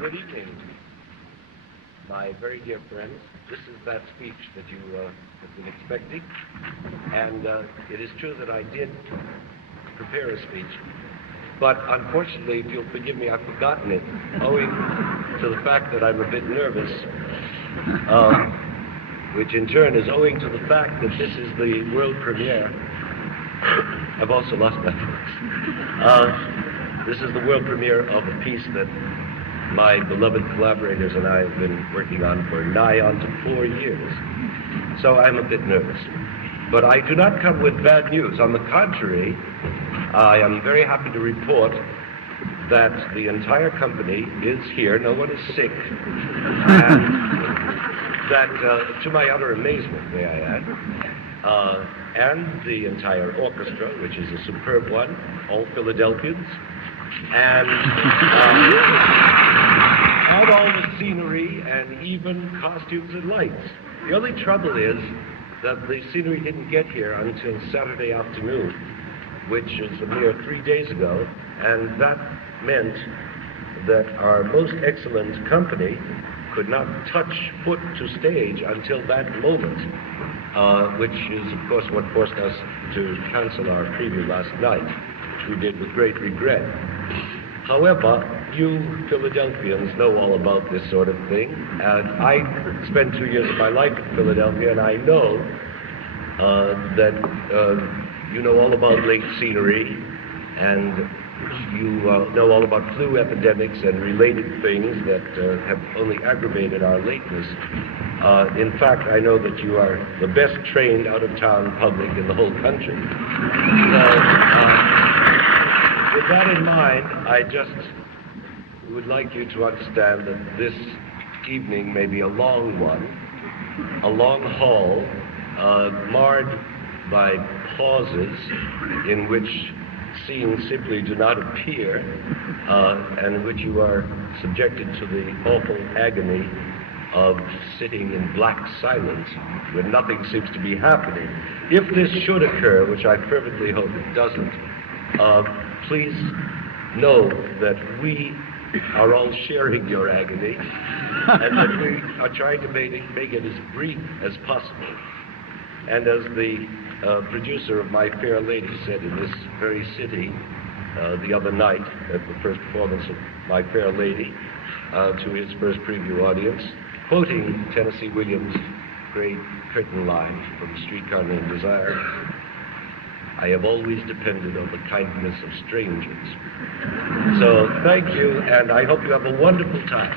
Good evening, my very dear friends. This is that speech that you have been expecting, and it is true that I did prepare a speech, but unfortunately, if you'll forgive me, I've forgotten it, owing to the fact that I'm a bit nervous, which in turn is owing to the fact that this is the world premiere. I've also lost my voice. This is the world premiere of a piece that my beloved collaborators and I have been working on for nigh on to 4 years. So I'm a bit nervous. But I do not come with bad news. On the contrary, I am very happy to report that the entire company is here. No one is sick. And that, to my utter amazement, may I add, and the entire orchestra, which is a superb one, all Philadelphians, and all the scenery and even costumes and lights. The only trouble is that the scenery didn't get here until Saturday afternoon, which is a mere 3 days ago, and that meant that our most excellent company could not touch foot to stage until that moment, which is, of course, what forced us to cancel our preview last night, which we did with great regret. However, you Philadelphians know all about this sort of thing, and I spent 2 years of my life in Philadelphia, and I know that you know all about late scenery, and you know all about flu epidemics and related things that have only aggravated our lateness. In fact, I know that you are the best trained out-of-town public in the whole country. So, with that in mind, I just would like you to understand that this evening may be a long one, a long haul, marred by pauses in which scenes simply do not appear, and in which you are subjected to the awful agony of sitting in black silence when nothing seems to be happening. If this should occur, which I fervently hope it doesn't, please know that we are all sharing your agony, and that we are trying to make it as brief as possible. And as the producer of My Fair Lady said in this very city the other night at the first performance of My Fair Lady to his first preview audience, quoting Tennessee Williams' great curtain line from Streetcar Named Desire, "I have always depended on the kindness of strangers." So thank you, and I hope you have a wonderful time.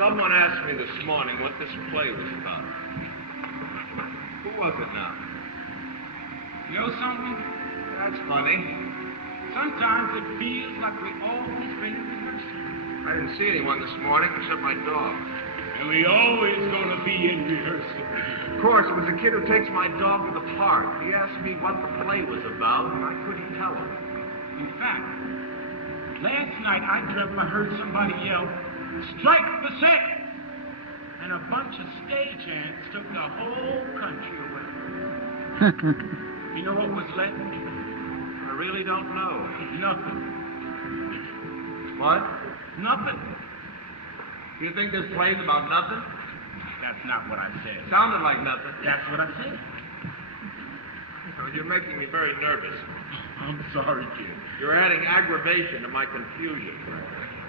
Someone asked me this morning what this play was about. Who was it now? You know something? That's funny. Sometimes it feels like we always been in rehearsal. I didn't see anyone this morning except my dog. And we always gonna be in rehearsal. Of course, it was a kid who takes my dog to the park. He asked me what the play was about, and I couldn't tell him. In fact, last night I dreamt I heard somebody yell, "Strike the set!" And a bunch of stagehands took the whole country away. You know what was left? I really don't know. Nothing. What? Nothing. You think this play's about nothing? That's not what I said. Sounded like nothing. That's what I said. Oh, you're making me very nervous. I'm sorry, kid. You're adding aggravation to my confusion.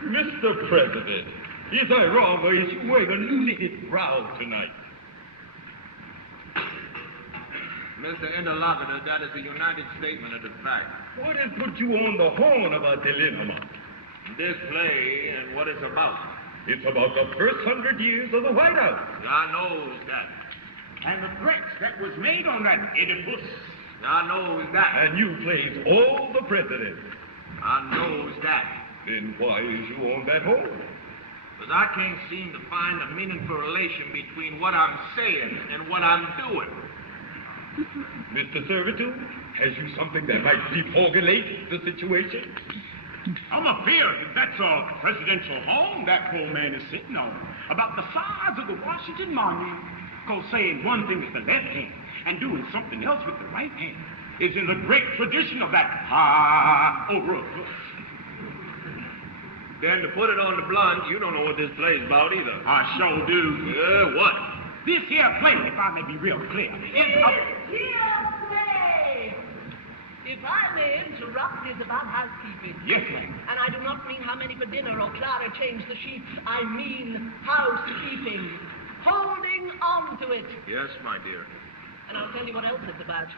Mr. President, is I wrong or is you wearing a new knitted brow tonight? Mr. Interlocutor, that is a united statement of the fact. What has put you on the horn about dilemma? This play and what it's about. It's about the first 100 years of the White House. I knows that. And the threats that was made on that Oedipus. I knows that. And you plays all the presidents. I knows that. Then why is you on that horn? Because I can't seem to find a meaningful relation between what I'm saying and what I'm doing. Mr. Servitude, has you something that might depopulate the situation? I'm afeard that that's a presidential home that poor man is sitting on. About the size of the Washington Monument. Because saying one thing with the left hand and doing something else with the right hand is in the great tradition of that over a book. Then to put it on the blunt, you don't know what this play's about either. I sure do. What? This here play, if I may be real clear, is Here, play! If I may interrupt, is about housekeeping. Yes, ma'am. And I do not mean how many for dinner or Clara changed the sheets. I mean housekeeping. Holding on to it. Yes, my dear. And I'll tell you what else it's about.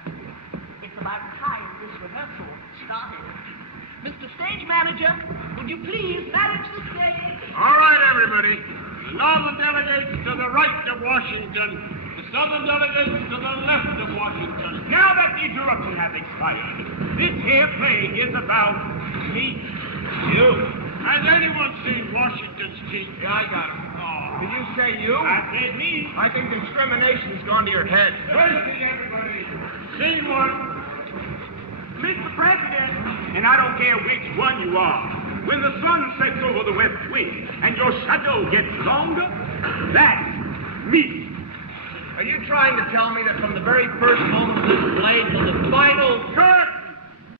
It's about time this rehearsal started. Mr. Stage Manager, would you please manage the stage? All right, everybody. The northern delegates to the right of Washington. The southern delegates to the left of Washington. Now that the interruption has expired, this here play is about me. You? Has anyone seen Washington's teeth? Yeah, I got him. Did you say you? I said me. I think discrimination's gone to your head. First, everybody. Scene one. Mr. President, and I don't care which one you are, when the sun sets over the west wing and your shadow gets longer, that's me. Are you trying to tell me that from the very first moment of this play till the final Curtain!